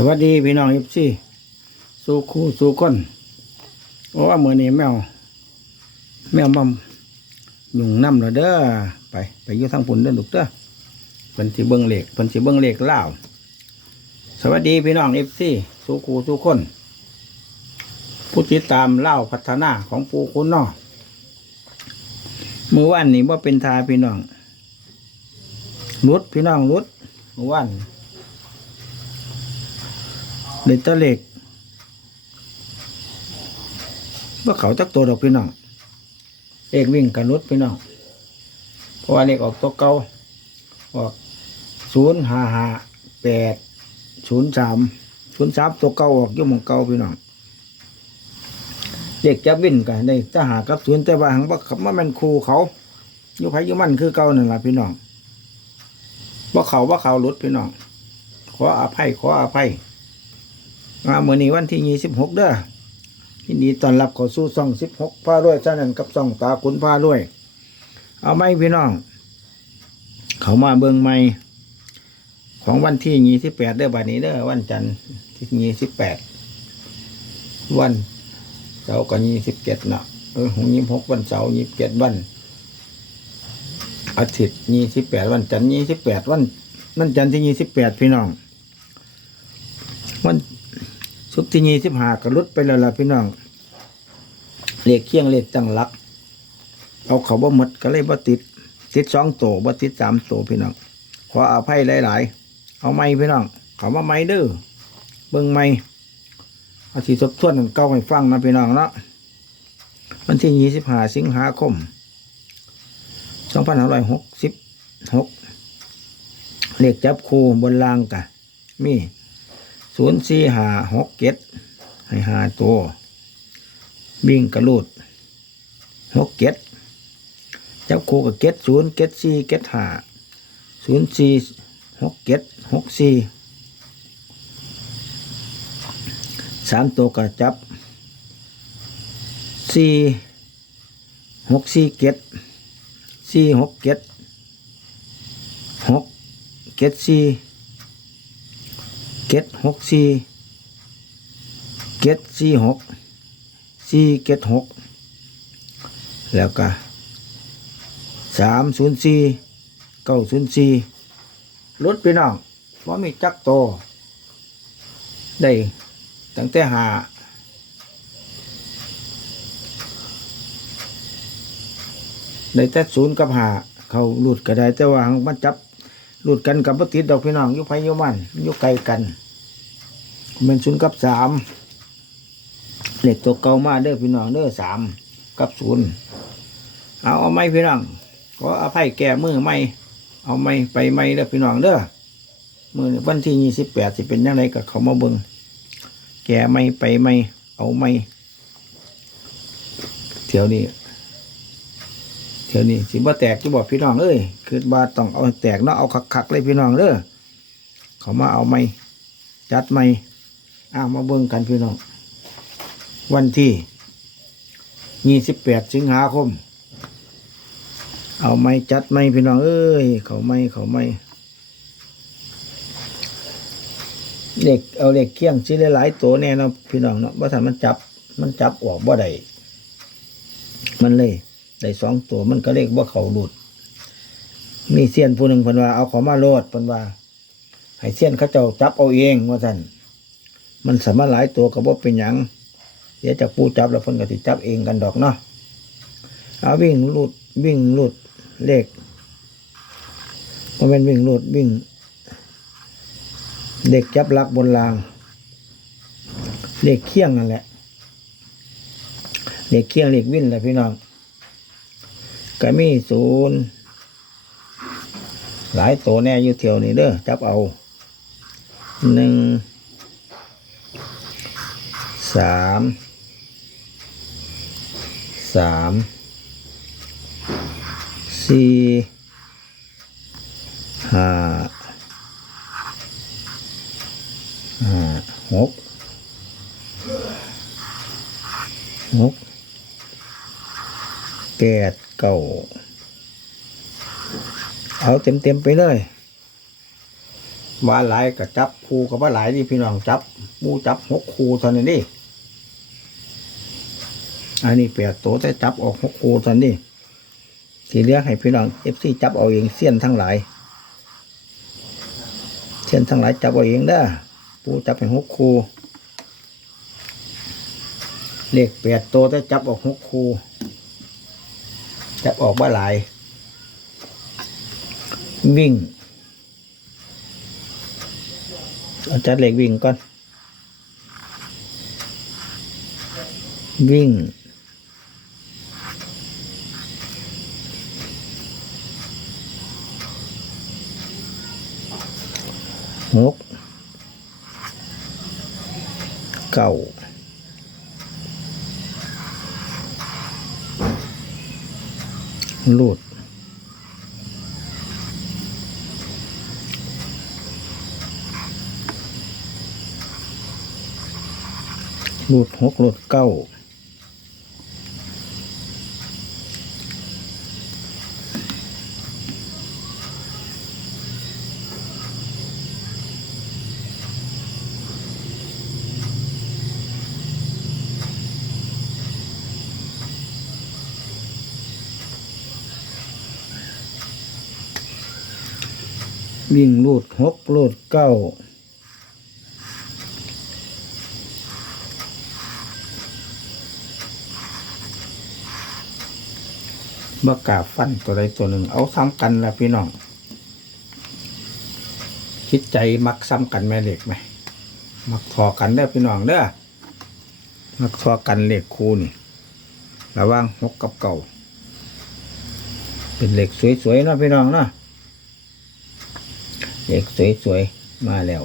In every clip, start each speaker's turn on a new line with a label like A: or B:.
A: สวัสดีพี่น้องเอฟซีสู้คู่สู้คนโอ้เมื่อนี้แมว แมวมัมยุงน้ำแล้วเด้อไป ไปอยู่ทางปุ่นเด้อลูกเด้อเพิ่นสิเบิ่งเหลขเพิ่นสิเบิ่งเหลขเล่าสวัสดีพี่น้องเอฟซีสู้คู่สู้คนผู้ติดตามเล่าพัฒนาของปูคุณเนาะมือวันนี้ว่าเป็นทาพี่น้องรุดพี่น้องรุดมือวัน เด็ดตะเล็กว่าเขาจักตัวดอกพี่น้องเอกวิ่งกันรุดพี่น้องเพราะว่าเลขออกตัวเก่าออกศูนย์ห้าห้าแปดศูนย์สามศูนย์สามตัวเก่าออกยุ่หมองเก่าพี่น้องเด็กจับวิ่งกันได้ทหารกับศูนย์แต่ว่าหังว่าขับมาแมันครูเขาอยู่ไผอยู่มันคือเก่านั่นแหละพี่น้องว่าเขาว่าเขารุดพี่น้องขออภัยขออภัย มาเมื่อนี้วันที่ยี่สิบหกเด้อยินดีต้อนรับเขาสู่ซ่องสิบหกพาด้วยท่านั้นกับซ่องตาคุณพาด้วย เอาไหมพี่น้อง เขามาเบิ่งใหม่ของวันที่ยี่สิบแปดเด้อบัดนี้เด้อวันจันทร์ที่ยี่สิบแปดวันเสาร์ก็ยี่สิบเจ็ดเนาะเออหงยี่สิบหกวันเสาร์ยี่สิบเจ็ดวันอาทิตย์ยี่สิบแปดวันจันทร์ยี่สิบแปดวันวันจันทร์ที่ยี่สิบแปดพี่น้องวัน สุกที่ยี่สิบห้าก็ลดไปแล้วล่ะพี่น้องเลขเคียงเลขตั้งหลัก เอาเขาบ่หมดก็เลยบ่ติด ติดสองโตวบ่ติดสามโตวพี่น้องขออภัยหลายๆเอาไม้พี่น้องเขามาไม้เด้อเบิ่งไม้เอาที่ทบทวนกันเก่าให้ฟังนะพี่น้องเนาะวันที่ยี่สิบห้าสิงหาคมสองพันห้าร้อยหกสิบหกเลขจับคู่บนรางกะมี ศูนย์สี่หาหกเจ็ดให้หาตัวบิ่งกระลูดหกเจ็ดจับคู่กับเจ็ดศูนย์เจ็ดสี่เจ็ดห้าศูนย์สี่หกเจ็ดหกสี่สามตัวก็จับสี่หกสี่เจ็ดสี่หกเจ็ดหกเจ็ดสี่ เก็ดหกสี่เก็ดสี่หกสี่เก็ดหกแล้วก็สามศูนย์สี่เก้าศูนย์สี่รถพี่น้องว่าะมีจักโต ได้ตั้งแต่หาได้แต่ศูนย์กับหาเขาหลุดก็ได้แต่ว่างมันจับ หลุดกันกับปติดดอกพี่น้องยุไพยุมันยุไกลกันเป็นศูนย์กับสามเหล็กตัวเก่ามาเด้อพี่น้องเด้อสามกับศูนย์เอาเอาไม้พี่น้องขออภัยแก่มือไม่เอาไม้ไปไม้เด้อพี่น้องเด้อมือวันที่ยี่สิบแปดสิเป็นยังไงกับเขามาเบิงแก่ไม่ไปไม่เอาไม่เที่ยวนี้ เที่ยวนี้สิบ่แตกจะบอกพี่น้องเอ้ยคือว่าต้องเอาแตกเนาะเอาคักๆเลยพี่น้องเด้อเขามาเอาไม่จัดไม่อ้ามาเบิ่งกันพี่น้อง วันที่ยี่สิบแปดสิงหาคม เอาไม่จัดไม่พี่น้องเอ้ยเขาไม่เขาไม่เด็กเอาเด็กเคี่ยงชิ้นหลายๆตัวแน่เนาะพี่น้องเนาะว่าถ้ามันจับมันจับออกบ่ได้มันเลย ได้สองตัวมันก็เรียกว่าเขาหลุด มีเสี้ยนผู้หนึ่งพิ่นว่าเอาเขามาโลดพิ่นว่า ให้เสี้ยนเขาเจ้าจับเอาเองว่าท่านมันสามารถหลายตัวก็บ่เป็นหยังเดี๋ยวจากปูจับแล้วเพิ่นก็สิจับเองกันดอกเนาะเอาวิ่งหลุดวิ่งหลุดเลขมันเป็นวิ่งหลุดวิ่ง เด็กจับลักบนรางเลขเคียงนั่นแหละเลขเคียงเลขวิ่นแหละพี่น้อง ก็มีศูนย์หลายตัวแน่อยู่เที่ยวนี้เด้อจับเอาหนึ่งสามสามสี่ห้าห้าหกหกแปด เก้าเอาเต็มเต็มไปเลยว่าหลายก็จับคู่กับว่าหลายนี่พี่น้องจับมูจับหกคู่เท่านั้นนี่อันนี้แปดตัวแต่จับออกหกคู่เท่านั้นนี่ที่เลือกให้พี่น้องเอฟซีจับเอาเองเสี้ยนทั้งหลายเสี้ยนทั้งหลายจับเอาเองเด้ปูจับให้หกคู่เลขแปดตัวแต่จับออกหกคู่ จับออกว่าหลาย วิ่งเอาจัดเหล็กวิ่งก่อน วิ่ง หก เก้า ลูดรูดหกรูดเก้า วิ่งรูดหกรูดเก้าเมื่อกาฟันตัวใดตัวหนึ่งเอาซ้ำกันละพี่น้อง คิดใจมักซ้ำกันแม่เหล็กไหม มักทอกันเด้พี่น้องเด้อมักทอกันเหล็กคูนี่ระว่างหกกับเก่า เป็นเหล็กสวยๆนะพี่น้องเนาะ เหล็กสวยๆ มาแล้ว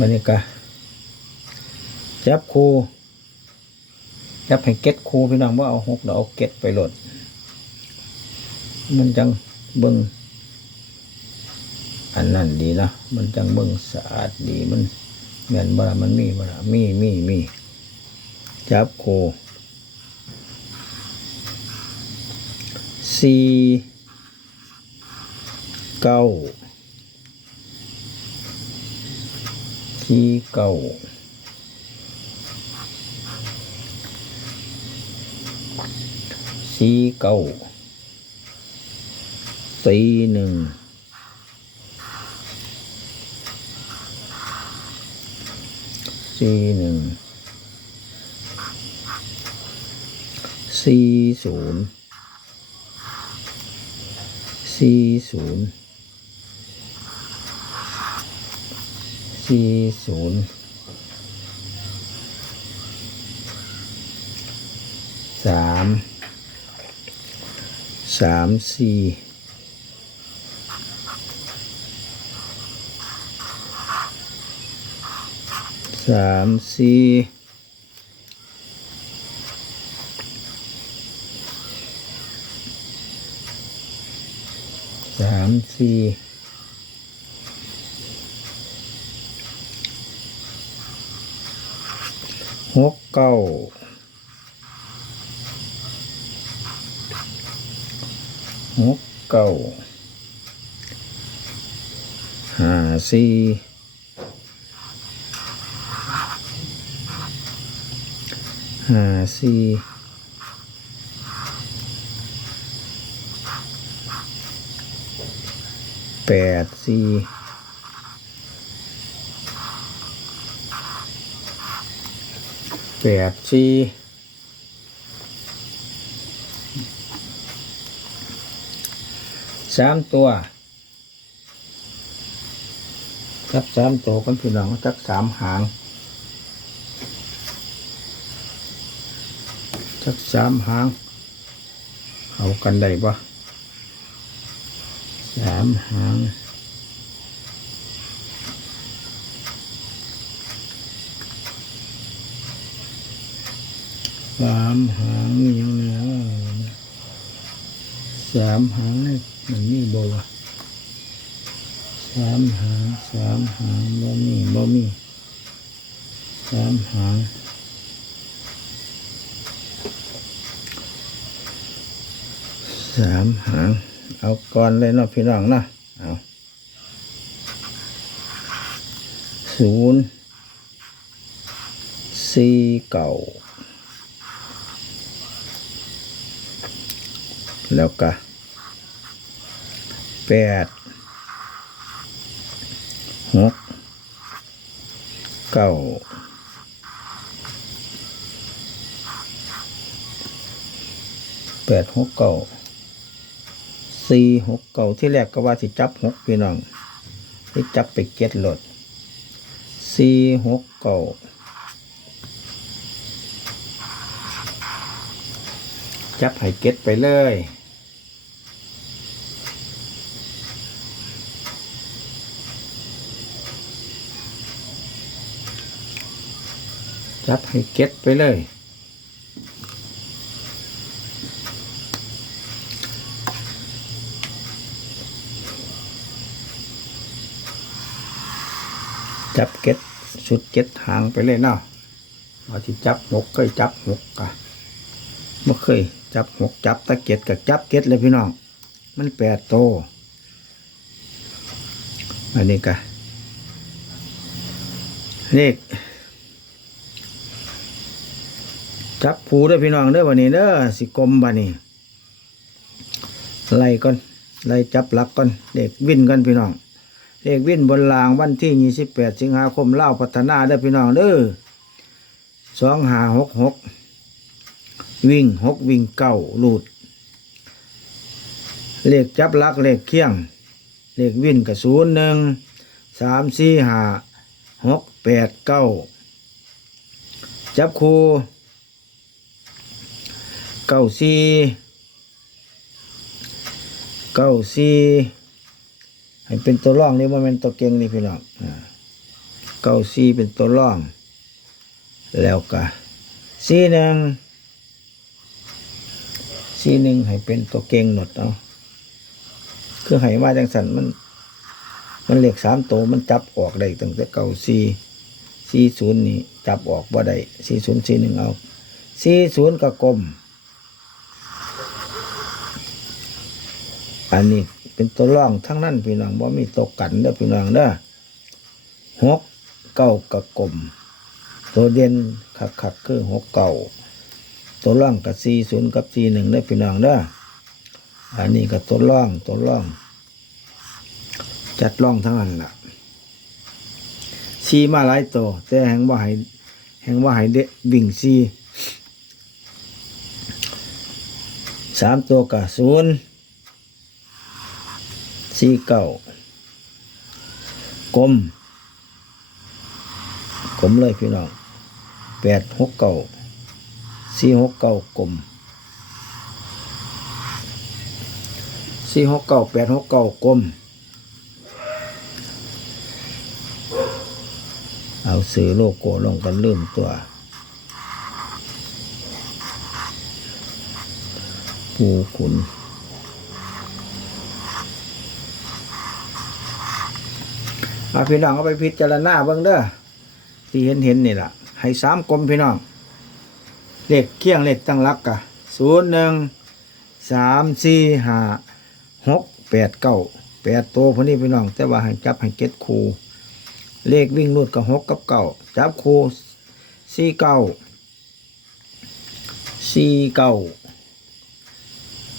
A: บรรยากาศจับคูจับให้เก็ตครูพี่น้องว่าเอาหกเดี๋ยวเอาเก็ตไปหลด มันจังเบิงอันนั้นดีนะมันจังเบิงสะอาดดีมันแม่นบ่ล่ะมันมีบ่ล่ะมีมีมีจับครูสี่ เก้าสี่เก้าสี่เก้าสี่หนึ่งสี่หนึ่งสี่ศูนย์สี่ศูนย์ สี่ศูนย์สามสามสี่สามสี่สามสี่ หกเก้าหกเก้าห้าสี่ห้าสี่แปดสี่ แปดสี่สามตัวจับสามตัวกันพี่น้องจักสามหางจักสามหางเอากันได้ปะสามหาง สามหางนี่ยังไงสามหางนี่มันมีบ่วะสามหางสามหางบ่มีบ่มีสามหางสามหางเอาก่อนเลยเนาะพี่น้องเนาะเอาศูนย์สี่เก่า แล้วก็แปดหกเก้าแปดหกเก้าสี่หกเก้าที่แรกก็ว่าสิจับหกพี่น้องที่จับไปเก็ตรถสี่หกเก้า จับให้เก็ตไปเลย จับให้เก็ตไปเลยจับเก็ตสุดเก็ตหางไปเลยเนาะว่าที่จับหกเคยจับหกกะไม่เคย จับหกจับตะเก็ตกับจับเก็ตเลยพี่น้อง มันแปดโต อันนี้กะเลขจับผูด้อพี่น้องเด้อวันนี้เด้อสิกลมบันนี้ไล่ก่อนไล่จับหลักก่อนเด็กวิ่นก่อนพี่น้องเด็กวิ่นบนรางวันที่ยี่สิบแปดสิงหาคมเล่าพัฒนาเด้อพี่น้องเด้อสองหาหกหก วิ่งหกวิ่งเก้าลูดเลขจับลักเลขเคียง เลขวิ่นกับศูนย์หนึ่งสามสี่ห้าหกแปดเก้าจับคูเก้าสี่เก้าสี่ให้เป็นตัวร่องนี่ว่าเป็นตัวเก่งนี่พี่น้องเก้าสี่เป็นตัวร่อง แล้วก็สี่หนึ่ง สี่หนึ่งให้เป็นตัวเก่งหมดเอาคือให้มาจังสันมัน มันเหลขสามตัวมันจับออกได้ตั้งแต่เก้าสี่สี่ศูนย์นี่จับออกบ่ได้สี่ศูนย์สี่หนึ่งเอาสี่ศูนย์ก็กลม อันนี้เป็นตัวร่องทั้งนั้นพี่น้องว่ามีตัวกันเด้อพี่น้องเด้อหกเก้ากระกลมตัวเด่นขักขักคือหกเก้า ตัวร่องกับสี่ศูนย์กับสี่หนึ่งเด้พี่น้องเด้ออันนี้ก็ตัวร่องตัวร่อง จัดร่องทั้งนั้นล่ะซีมาหลายตัวแต่แหงว่าให้แหงว่าให้เด็วิ่งซีสามตัวกับศูนย์สี่เก้ากลมกลมเลยพี่น้องแปดหกเก้า สี่หกเก้ากลมสี่หกเก้าแปดหกเก้ากลม เอาซื้อโลโก้ลงกันลืมตัว ปูขุนเอาพี่น้องเอาไปพิจารณาเบิ่งเด้อที่เห็นเห็นนี่ล่ะให้สามกลมพี่น้อง เลขเคียงเลขตั้งหลักกะศูนย์หนึ่งสามสี่ห้าหกแปดเก้าแปดตัวพวกนี้พี่น้อง แต่ว่าให้จับให้เก็ตคูเลขวิ่งรูดกับหกกับเก้าจับคูสี่เก้าสี่เก้า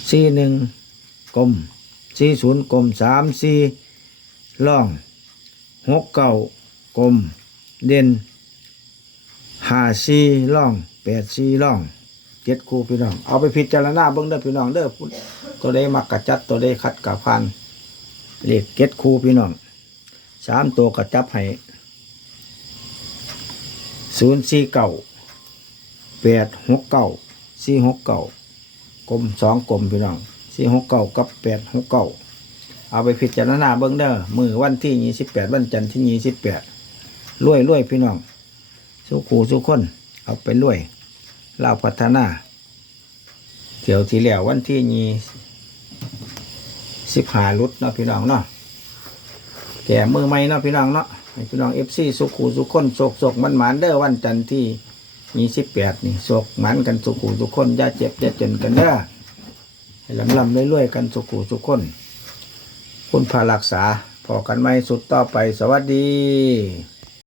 A: สี่หนึ่งกลมสี่ศูนย์กลมสามสี่ล่องหกเก้ากลมเด่นห้าสี่ล่อง แปดสี่ล่องเจ็ดคู่พี่น้อง เอาไปพิจารณาเบิ่งเด้อพี่น้องเด้อพุ่นตัวใดมักกะจัดตัวใดขัดกะพันเลขเจ็ดคู่พี่น้องสามตัวกระจับให้ศูนย์สี่เก้าแปดหกเก้าสี่หกเก้ากลมสองกลมพี่น้องสี่หกเก้ากับแปดหกเก้าเอาไปพิจารณาเบิ้องเด้อมือวันที่ยี่สิบแปดวันจันทร์ที่ยี่สิบแปดรวยรวยพี่น้องสุขูสุขคนเอาไปรวย เราวพัฒนาเที่ยวที่แล้ววันที่ยี่สิบหาลุดเนาะพี่น้องเนาะแก่มือใหม่เนาะพี่น้องเนาะพี่น้องเอฟซีสุขูสุขคนโศกโศกมันหมานเด้อวันจันทร์ที่ยี่สิบแปดนี่โศกหมันกันสุขูสุขคนอย่าเจ็บอย่าจนกันเด้อให้ลำลำเรวยๆกันสุขูสุขคนคุณพารักษาพอกันไหมสุดต่อไปสวัสดี